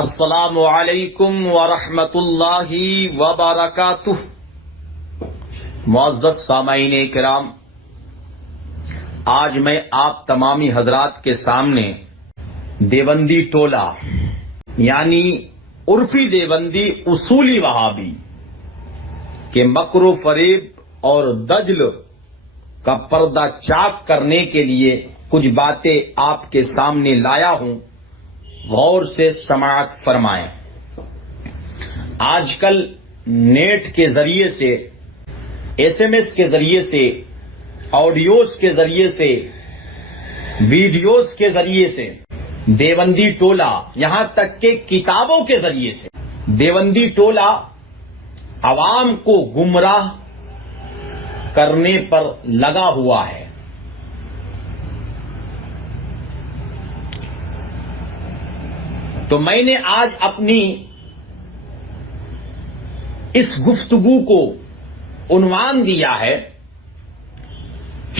السلام علیکم ورحمۃ اللہ وبرکاتہ۔ معزز سامعین کرام، آج میں آپ تمامی حضرات کے سامنے دیوبندی ٹولہ یعنی عرفی دیوبندی اصولی وہابی کے مکر و فریب اور دجل کا پردہ چاک کرنے کے لیے کچھ باتیں آپ کے سامنے لایا ہوں، غور سے سماعت فرمائیں۔ آج کل نیٹ کے ذریعے سے، ایس ایم ایس کے ذریعے سے، آڈیوز کے ذریعے سے، ویڈیوز کے ذریعے سے دیوبندی ٹولہ، یہاں تک کہ کتابوں کے ذریعے سے دیوبندی ٹولہ عوام کو گمراہ کرنے پر لگا ہوا ہے۔ تو میں نے آج اپنی اس گفتگو کو عنوان دیا ہے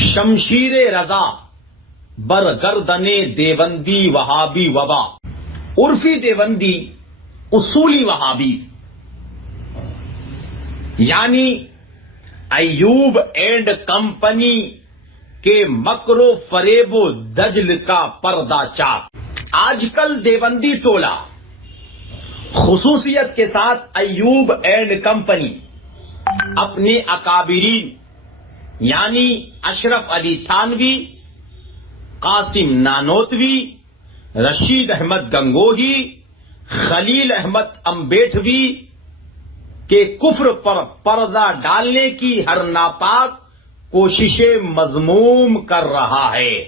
شمشیر رضا برگردن دیوبندی وہابی وبا، عرفی دیوبندی اصولی وہابی یعنی ایوب اینڈ کمپنی کے مکر و فریب و دجل کا پردہ چاک۔ آج کل دیوبندی ٹولہ خصوصیت کے ساتھ ایوب اینڈ کمپنی اپنے اکابرین یعنی اشرف علی تھانوی، قاسم نانوتوی، رشید احمد گنگوہی، خلیل احمد امبیٹوی کے کفر پر پردہ ڈالنے کی ہر ناپاک کوششیں مذموم کر رہا ہے،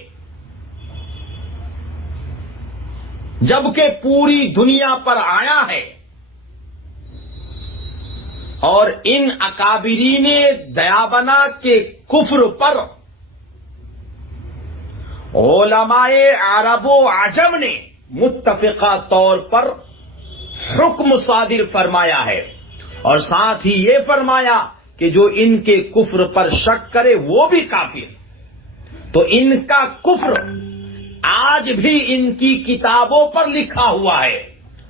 جبکہ پوری دنیا پر آیا ہے اور ان اکابرین دیابنا کے کفر پر علماء عرب و عجم نے متفقہ طور پر حکم صادر فرمایا ہے، اور ساتھ ہی یہ فرمایا کہ جو ان کے کفر پر شک کرے وہ بھی کافر۔ تو ان کا کفر آج بھی ان کی کتابوں پر لکھا ہوا ہے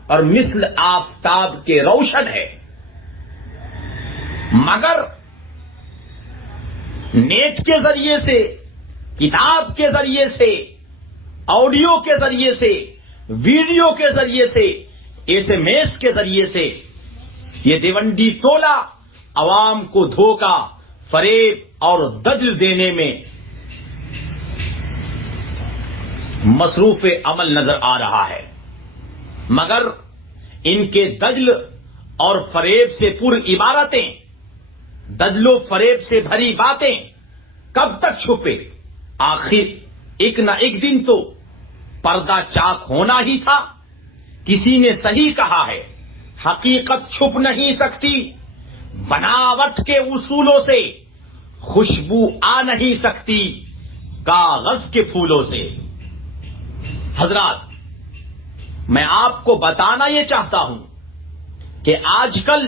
اور مثل آفتاب کے روشن ہے، مگر نیٹ کے ذریعے سے، کتاب کے ذریعے سے، آڈیو کے ذریعے سے، ویڈیو کے ذریعے سے، ایس ایم ایس کے ذریعے سے یہ دیوبندی ٹولہ عوام کو دھوکہ، فریب اور دجل دینے میں مصروف عمل نظر آ رہا ہے، مگر ان کے دجل اور فریب سے پر عبارتیں، دجل و فریب سے بھری باتیں کب تک چھپے؟ آخر ایک نہ ایک دن تو پردہ چاک ہونا ہی تھا۔ کسی نے صحیح کہا ہے، حقیقت چھپ نہیں سکتی، بناوٹ کے اصولوں سے خوشبو آ نہیں سکتی، کاغذ کے پھولوں سے۔ حضرات، میں آپ کو بتانا یہ چاہتا ہوں کہ آج کل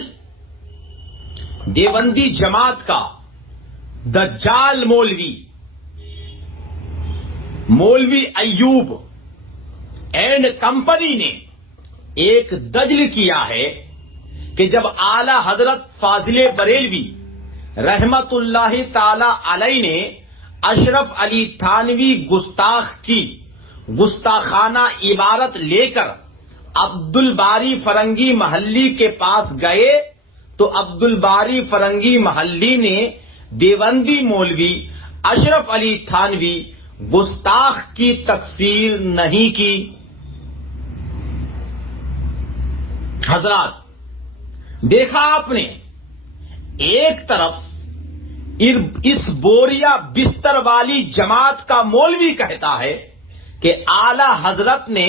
دیوبندی جماعت کا دجال مولوی ایوب اینڈ کمپنی نے ایک دجل کیا ہے کہ جب اعلی حضرت فاضل بریلوی رحمت اللہ تعالی علیہ نے اشرف علی تھانوی گستاخ کی گستاخانہ عبارت لے کر عبد الباری فرنگی محلی کے پاس گئے تو عبد الباری فرنگی محلی نے دیوبندی مولوی اشرف علی تھانوی گستاخ کی تکفیر نہیں کی۔ حضرات، دیکھا آپ نے، ایک طرف اس بوریا بستر والی جماعت کا مولوی کہتا ہے کہ اعلی حضرت نے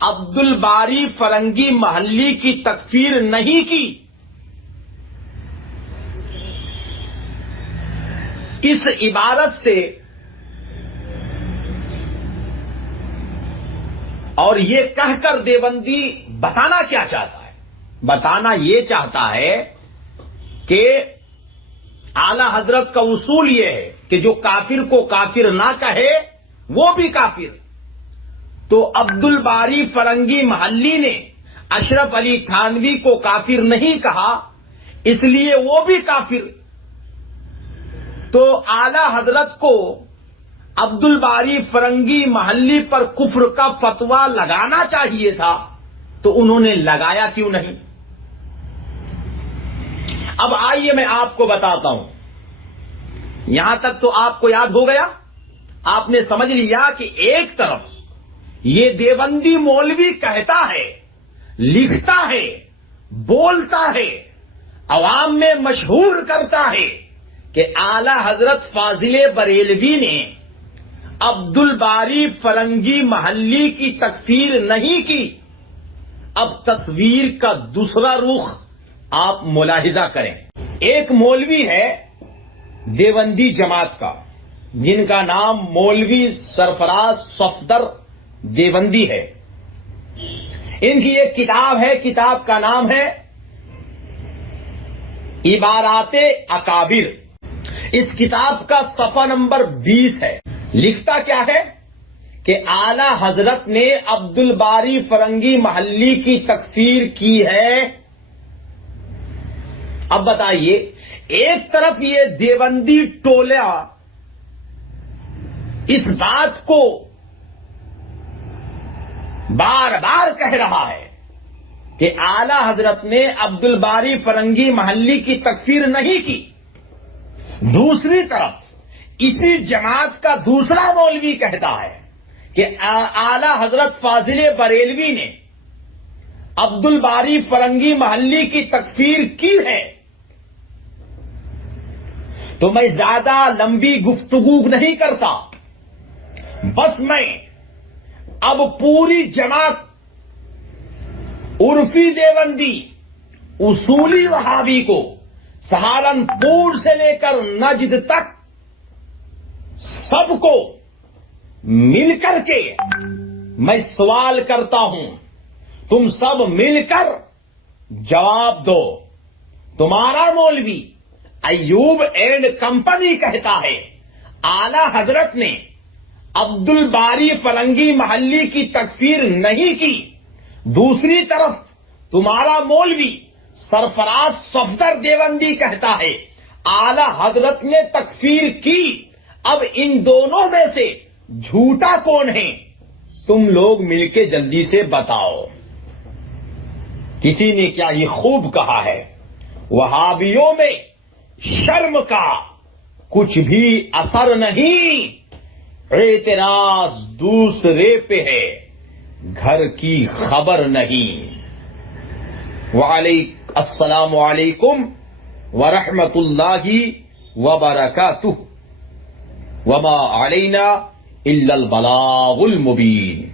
عبد الباری فرنگی محلی کی تکفیر نہیں کی۔ اس عبارت سے اور یہ کہہ کر دیوبندی بتانا کیا چاہتا ہے؟ بتانا یہ چاہتا ہے کہ اعلی حضرت کا اصول یہ ہے کہ جو کافر کو کافر نہ کہے وہ بھی کافر۔ تو عبد الباری فرنگی محلی نے اشرف علی تھانوی کو کافر نہیں کہا اس لیے وہ بھی کافر. تو اعلی حضرت کو عبد الباری فرنگی محلی پر کفر کا فتویٰ لگانا چاہیے تھا, تو انہوں نے لگایا کیوں نہیں؟ اب آئیے میں آپ کو بتاتا ہوں. یہاں تک تو آپ کو یاد ہو گیا, آپ نے سمجھ لیا کہ ایک طرف یہ دیوبندی مولوی کہتا ہے, لکھتا ہے, بولتا ہے, عوام میں مشہور کرتا ہے کہ اعلی حضرت فاضل بریلوی نے عبد الباری فرنگی محلی کی تکفیر نہیں کی. اب تصویر کا دوسرا رخ آپ ملاحظہ کریں. ایک مولوی ہے دیوبندی جماعت کا, جن کا نام مولوی سرفراز صفدر دیوبندی ہے. ان کی ایک کتاب ہے, کتاب کا نام ہے عبارات اکابر. اس کتاب کا صفحہ نمبر 20 ہے. لکھتا کیا ہے کہ اعلی حضرت نے عبد الباری فرنگی محلی کی تکفیر کی ہے. اب بتائیے, ایک طرف یہ دیوبندی ٹولہ اس بات کو بار بار کہہ رہا ہے کہ اعلی حضرت نے عبد الباری فرنگی محلی کی تکفیر نہیں کی, دوسری طرف اسی جماعت کا دوسرا مولوی کہتا ہے کہ اعلی حضرت فاضل بریلوی نے عبد الباری فرنگی محلی کی تکفیر کی ہے. تو میں زیادہ لمبی گفتگو نہیں کرتا, بس میں اب پوری جماعت, عرفی دیوبندی, اصولی وہابی کو سہارنپور سے لے کر نجد تک سب کو مل کر کے میں سوال کرتا ہوں, تم سب مل کر جواب دو. تمہارا مولوی ایوب اینڈ کمپنی کہتا ہے اعلی حضرت نے عبد الباری فرنگی محلی کی تکفیر نہیں کی, دوسری طرف تمہارا مولوی سرفراز صفدر دیوبندی کہتا ہے اعلی حضرت نے تکفیر کی. اب ان دونوں میں سے جھوٹا کون ہے؟ تم لوگ مل کے جلدی سے بتاؤ. کسی نے کیا یہ خوب کہا ہے, وہابیوں میں شرم کا کچھ بھی اثر نہیں, اعتراض دوسرے پہ ہے, گھر کی خبر نہیں. السلام علیکم ورحمۃ اللہ وبرکاتہ. وما علینا الا البلاغ المبین.